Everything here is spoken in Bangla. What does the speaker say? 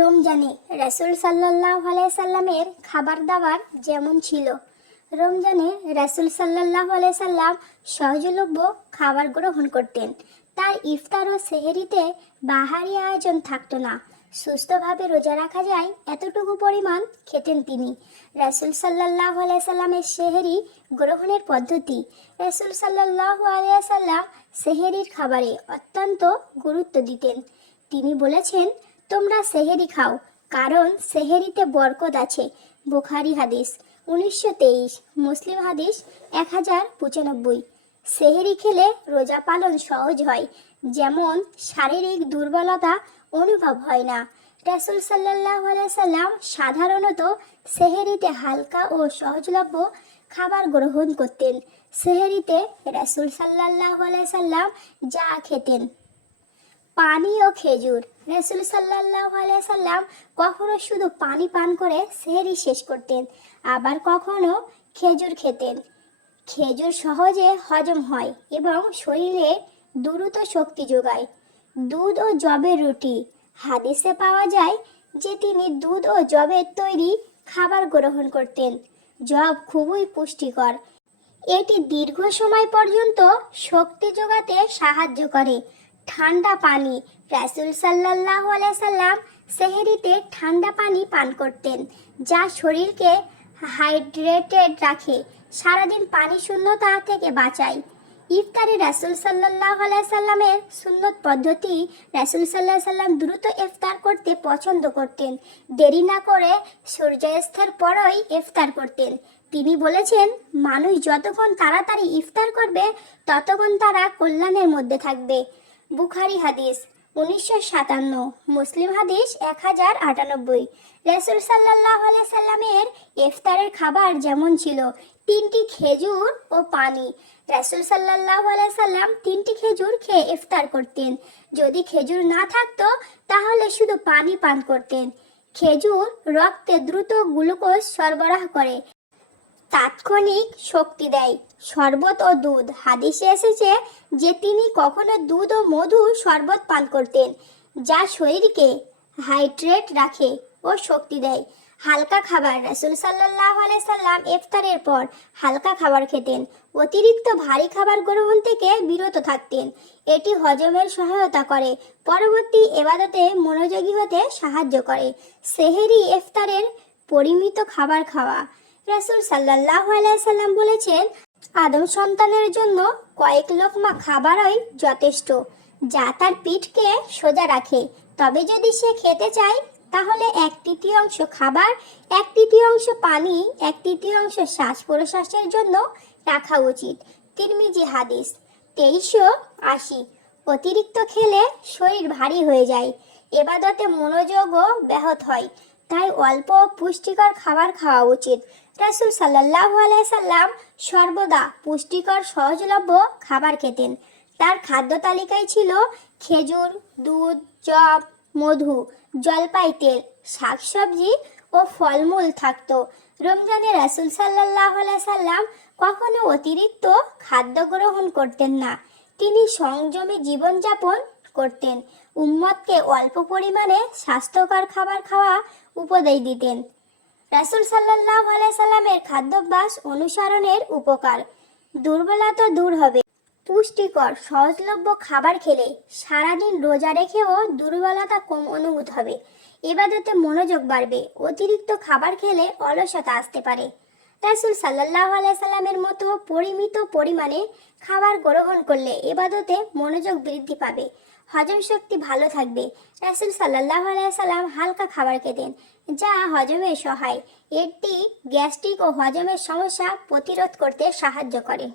রমজানে রাসুল সাল্লাহ সাল্লামের খাবার দাবার যেমন ছিল। রমজানে রাসুল সাল্লাহ সাল্লাম সহজলভ্য খাবার গ্রহণ করতেন। তার ইফতার ও সেহেরিতে বাহারি আয়োজন থাকতো না। সুস্থভাবে রোজা রাখা যায় এতটুকু পরিমাণ খেতেন তিনি। রাসুল সাল্লাহ সাল্লামের সেহেরি গ্রহণের পদ্ধতি। রাসুল সাল্লাহ সাল্লাম সেহেরির খাবারে অত্যন্ত গুরুত্ব দিতেন। তিনি বলেছেন তোমরা সেহেরি খাও, কারণ সেহেরিতে বরকত আছে। বুখারি হাদিস উনিশশো তেইশ, মুসলিম হাদিস এক হাজার পঁচানব্বই। সেহেরি খেলে রোজা পালন সহজ হয়, যেমন শারীরিক দুর্বলতা অনুভব হয় না। রাসুল সাল্লাহ সাল্লাম সাধারণত সেহেরিতে হালকা ও সহজলভ্য খাবার গ্রহণ করতেন। সেহেরিতে রাসুল সাল্লাহ সাল্লাম যা খেতেন। পানি ও খেজুর। রসুল সাল্লাহ সাল্লাম কখনো শুধু পানি পান করে সেহরি শেষ করতেন, আবার কখনো খেজুর খেতেন। খেজুর সহজে হজম হয় এবং শরীরে দ্রুত শক্তি যোগায়। দুধ ও জবের রুটি। হাদিসে পাওয়া যায় যে তিনি দুধ ও জবের তৈরি খাবার গ্রহণ করতেন। জব খুবই পুষ্টিকর। এটি দীর্ঘ সময় পর্যন্ত শক্তি যোগাতে সাহায্য করে। ঠান্ডা পানি। রাসুল সাল্লাহ সাল্লাম সেহেরিতে ঠান্ডা পানি পান করতেন, যা শরীরকে হাইড্রেটেড রাখে, সারাদিন পানি শূন্যতা থেকে বাঁচায়। ইফতারে রাসুল সাল্লাহ সাল্লামের সুন্নত পদ্ধতি রাসুল সাল্লাহ সাল্লাম দ্রুত ইফতার করতে পছন্দ করতেন। দেরি না করে সূর্যাস্তের পরই ইফতার করতেন। তিনি বলেছেন, মানুষ যতক্ষণ তাড়াতাড়ি ইফতার করবে, ততক্ষণ তারা কল্যাণের মধ্যে থাকবে। বুখারি হাদিস উনিশশো সাতান্ন, মুসলিম হাদিস এক হাজার আটানব্বই। রসুল সাল্লাহ সাল্লামের ইফতারের খাবার যেমন ছিল, তিনটি খেজুর ও পানি। রাসুল সাল্লাহ সাল্লাম তিনটি খেজুর খেয়ে ইফতার করতেন। যদি খেজুর না থাকতো, তাহলে শুধু পানি পান করতেন। খেজুর রক্তে দ্রুত গ্লুকোজ সরবরাহ করে। তাৎক্ষণিক শক্তি দেয়। শরবত ও দুধ। হাদিসে এসেছে যে তিনি কখনো দুধ ও মধু শরবত পান করতেন, যা শরীরকে হাইড্রেট রাখে ও শক্তি দেয়। হালকা খাবার। রাসুল সাল্লাহ সাল্লাম ইফতারের পর হালকা খাবার খেতেন। অতিরিক্ত ভারী খাবার গ্রহণ থেকে বিরত থাকতেন। এটি হজমের সহায়তা করে। পরবর্তী এবাদতে মনোযোগী হতে সাহায্য করে। সেহেরি ইফতারের পরিমিত খাবার খাওয়া। রাসুল সাল্লাহ সাল্লাম বলেছেন, আদম সন্তানের জন্য কয়েক লোকমা খাবারই যথেষ্ট, যা তার পিঠকে সোজা রাখে। তবে যদি সে খেতে চায়, তাহলে এক তৃতীয়াংশ খাবার, এক তৃতীয়াংশ পানি, এক তৃতীয়াংশ শ্বাস প্রশ্বাসের জন্য রাখা উচিত। তিরমিজি হাদিস তেইশশো আশি। অতিরিক্ত খেলে শরীর ভারী হয়ে যায়। এবাদতে মনোযোগও ব্যাহত হয়। তাই অল্প পুষ্টিকর খাবার খাওয়া উচিত। রাসুল সাল্লাহ সাল্লাম সর্বদা পুষ্টিকর সহজলভ্য খাবার খেতেন। তার খাদ্য তালিকায় ছিল খেজুর, দুধ জব মধু, জলপাই তেল, শাকসবজি ও ফলমূল থাকতো। রমজানে রাসুল সাল্লাহ সাল্লাম কখনো অতিরিক্ত খাদ্য গ্রহণ করতেন না। তিনি সংযমী জীবনযাপন করতেন। উম্মতকে অল্প পরিমাণে স্বাস্থ্যকর খাবার খাওয়া উপদেশ দিতেন। রাসুল সাল্লাহ সাল্লামের খাদ্যাভ্যাস অনুসরণের উপকার। দুর্বলতা দূর হবে। পুষ্টিকর, সহজলভ্য খাবার খেলে সারাদিন রোজা রেখেও দুর্বলতা কম অনুভূত হবে। এবাদতে মনোযোগ বাড়বে। অতিরিক্ত খাবার খেলে অলসতা আসতে পারে। রাসুল সাল্লাহ সাল্লামের মতো পরিমিত পরিমাণে খাবার গ্রহণ করলে এবাদতে মনোযোগ বৃদ্ধি পাবে, হজম শক্তি ভালো থাকবে। রাসুল সাল্লাহ সাল্লাম হালকা খাবার খেতেন, যা হজমে সহায়। এটি গ্যাস্ট্রিক ও হজমের সমস্যা প্রতিরোধ করতে সাহায্য করে।